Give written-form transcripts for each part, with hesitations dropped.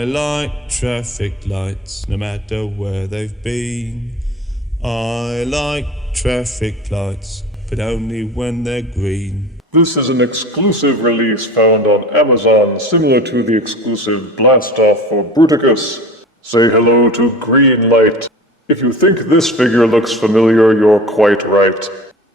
I like traffic lights, no matter where they've been. I like traffic lights, but only when they're green. This is an exclusive release found on Amazon, similar to the exclusive Blast-Off for Bruticus. Say hello to Greenlight. If you think this figure looks familiar, you're quite right.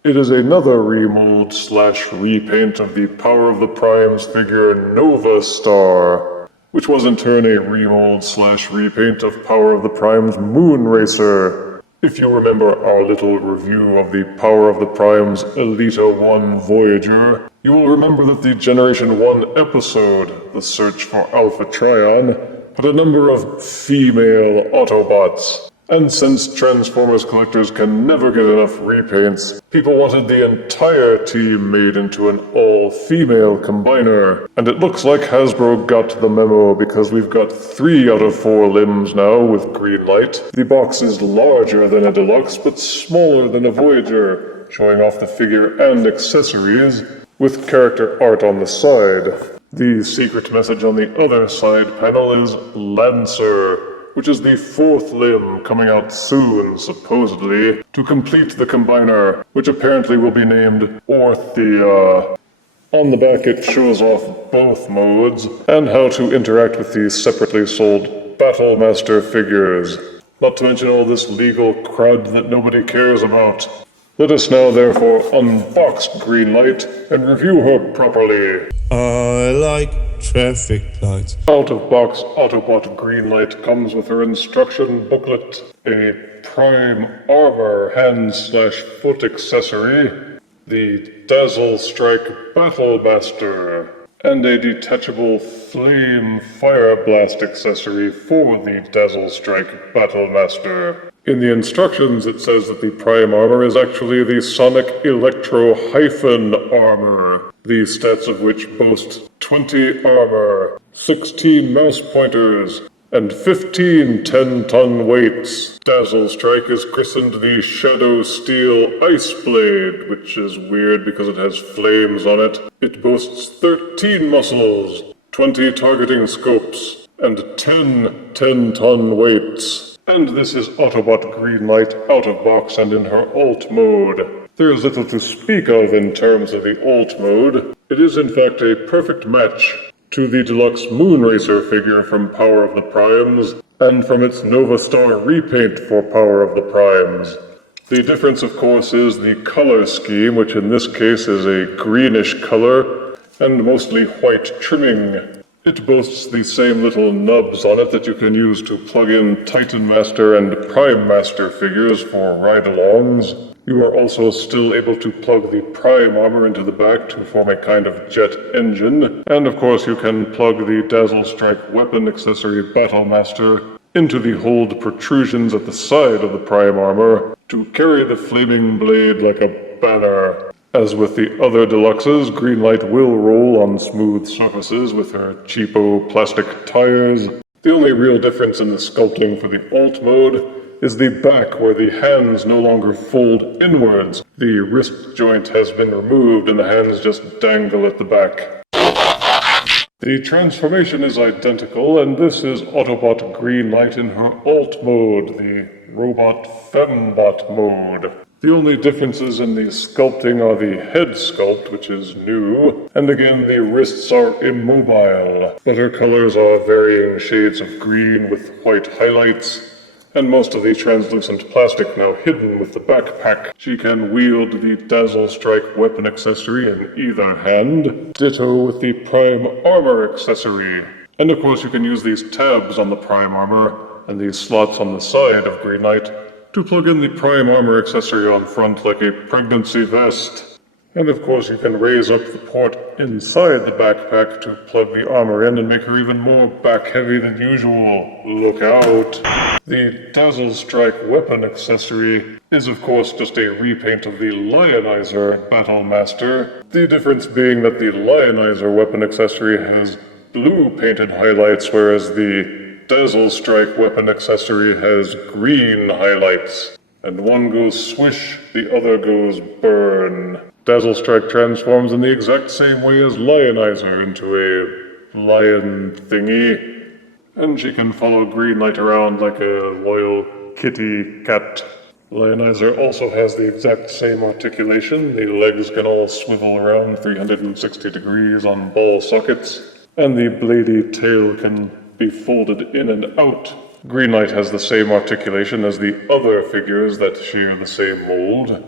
It is another remold/repaint of the Power of the Primes figure Nova Star, which was in turn a remold/repaint of Power of the Primes Moonracer. If you remember our little review of the Power of the Primes Elita 1 Voyager, you will remember that the Generation 1 episode, The Search for Alpha Trion, had a number of female Autobots. And since Transformers collectors can never get enough repaints, people wanted the entire team made into an all-female combiner. And it looks like Hasbro got the memo because we've got 3 out of 4 limbs now with Greenlight. The box is larger than a Deluxe, but smaller than a Voyager, showing off the figure and accessories, with character art on the side. The secret message on the other side panel is Lancer, which is the 4th limb coming out soon, supposedly, to complete the combiner, which apparently will be named Orthia. On the back it shows off both modes, and how to interact with the separately sold Battlemaster figures. Not to mention all this legal crud that nobody cares about. Let us now therefore unbox Greenlight and review her properly. I like traffic lights. Out-of-box Autobot Greenlight comes with her instruction booklet, a Prime Armor hand/foot accessory, the Dazzlestrike Battlemaster, and a detachable Flame Fire Blast accessory for the Dazzlestrike Battlemaster. In the instructions it says that the Prime Armor is actually the Sonic Electro-Armor, the stats of which boast 20 armor, 16 mouse pointers, and 15 10-ton weights. Dazzlestrike is christened the Shadow Steel Ice Blade, which is weird because it has flames on it. It boasts 13 muscles, 20 targeting scopes, and 10 10-ton weights. And this is Autobot Greenlight out of box and in her alt mode. There is little to speak of in terms of the alt mode. It is in fact a perfect match to the Deluxe Moonracer figure from Power of the Primes, and from its Nova Star repaint for Power of the Primes. The difference, of course, is the color scheme, which in this case is a greenish color, and mostly white trimming. It boasts the same little nubs on it that you can use to plug in Titan Master and Prime Master figures for ride-alongs. You are also still able to plug the Prime Armor into the back to form a kind of jet engine. And of course you can plug the Dazzlestrike weapon accessory Battlemaster into the hold protrusions at the side of the Prime Armor to carry the flaming blade like a banner. As with the other Deluxes, Greenlight will roll on smooth surfaces with her cheapo plastic tires. The only real difference in the sculpting for the alt mode is the back, where the hands no longer fold inwards. The wrist joint has been removed and the hands just dangle at the back. The transformation is identical, and this is Autobot Greenlight in her alt mode, the Robot Fembot mode. The only differences in the sculpting are the head sculpt, which is new, and again the wrists are immobile, but her colors are varying shades of green with white highlights, and most of the translucent plastic now hidden with the backpack. She can wield the Dazzlestrike weapon accessory in either hand, ditto with the Prime Armor accessory. And of course you can use these tabs on the Prime Armor and these slots on the side of Greenlight to plug in the Prime Armor accessory on front like a pregnancy vest. And of course you can raise up the port inside the backpack to plug the armor in and make her even more back-heavy than usual. Look out! The Dazzlestrike weapon accessory is of course just a repaint of the Lionizer Battlemaster, the difference being that the Lionizer weapon accessory has blue painted highlights, whereas the Dazzlestrike weapon accessory has green highlights. And one goes swish, the other goes burn. Dazzlestrike transforms in the exact same way as Lionizer into a lion thingy. and she can follow Greenlight around like a loyal kitty cat. Lionizer also has the exact same articulation. The legs can all swivel around 360 degrees on ball sockets, and the blady tail can be folded in and out. Greenlight has the same articulation as the other figures that share the same mold.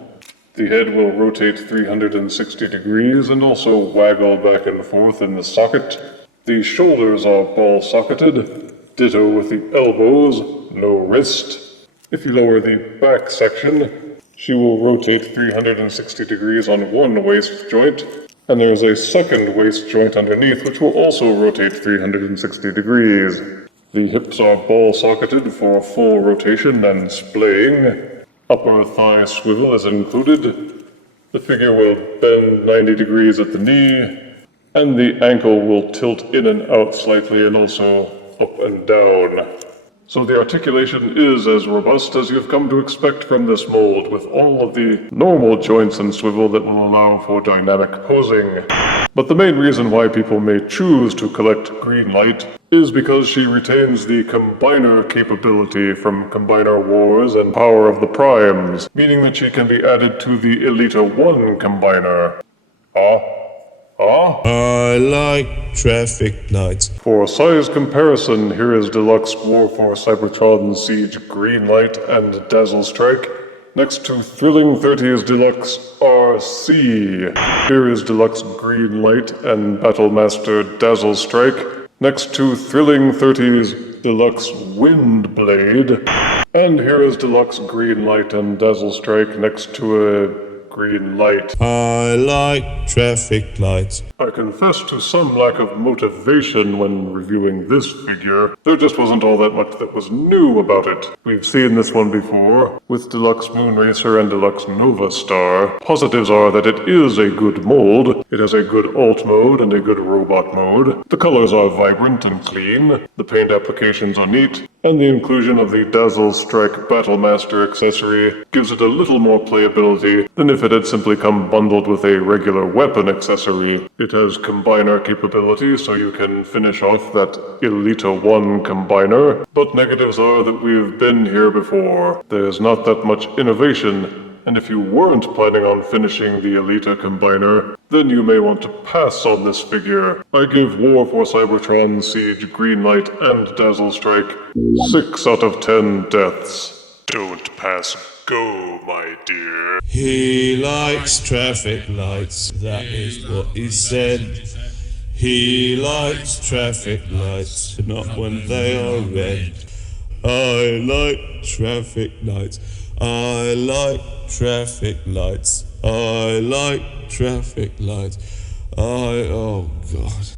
The head will rotate 360 degrees and also waggle back and forth in the socket. The shoulders are ball-socketed, ditto with the elbows, no wrist. If you lower the back section, she will rotate 360 degrees on one waist joint, and there is a second waist joint underneath which will also rotate 360 degrees. The hips are ball-socketed for full rotation and splaying. Upper thigh swivel is included. The figure will bend 90 degrees at the knee, and the ankle will tilt in and out slightly and also up and down. So the articulation is as robust as you've come to expect from this mold, with all of the normal joints and swivel that will allow for dynamic posing. But the main reason why people may choose to collect Greenlight is because she retains the Combiner capability from Combiner Wars and Power of the Primes, meaning that she can be added to the Elita 1 Combiner. I like traffic lights. For size comparison, here is Deluxe War for Cybertron Siege Greenlight and Dazzlestrike. Next to Thrilling 30's Deluxe RC. Here is Deluxe Greenlight and Battlemaster Dazzlestrike. Next to Thrilling 30's Deluxe Windblade. And here is Deluxe Greenlight and Dazzlestrike next to a green light. I like traffic lights. I confess to some lack of motivation when reviewing this figure. There just wasn't all that much that was new about it. We've seen this one before, with Deluxe Moonracer and Deluxe Nova Star. Positives are that it is a good mold. It has a good alt mode and a good robot mode. The colors are vibrant and clean. The paint applications are neat. And the inclusion of the Dazzlestrike Battlemaster accessory gives it a little more playability than if it had simply come bundled with a regular weapon accessory. It has combiner capability, so you can finish off that Elita 1 combiner, but negatives are that we've been here before. There's not that much innovation, and if you weren't planning on finishing the Elita combiner, then you may want to pass on this figure. I give War for Cybertron, Siege, Greenlight, and Dazzlestrike 6 out of 10 deaths. Don't pass go, my dear. He likes traffic lights, that is what he said. He likes traffic lights, but not when they are red. I like traffic lights. I like traffic lights. I like traffic lights. Oh God.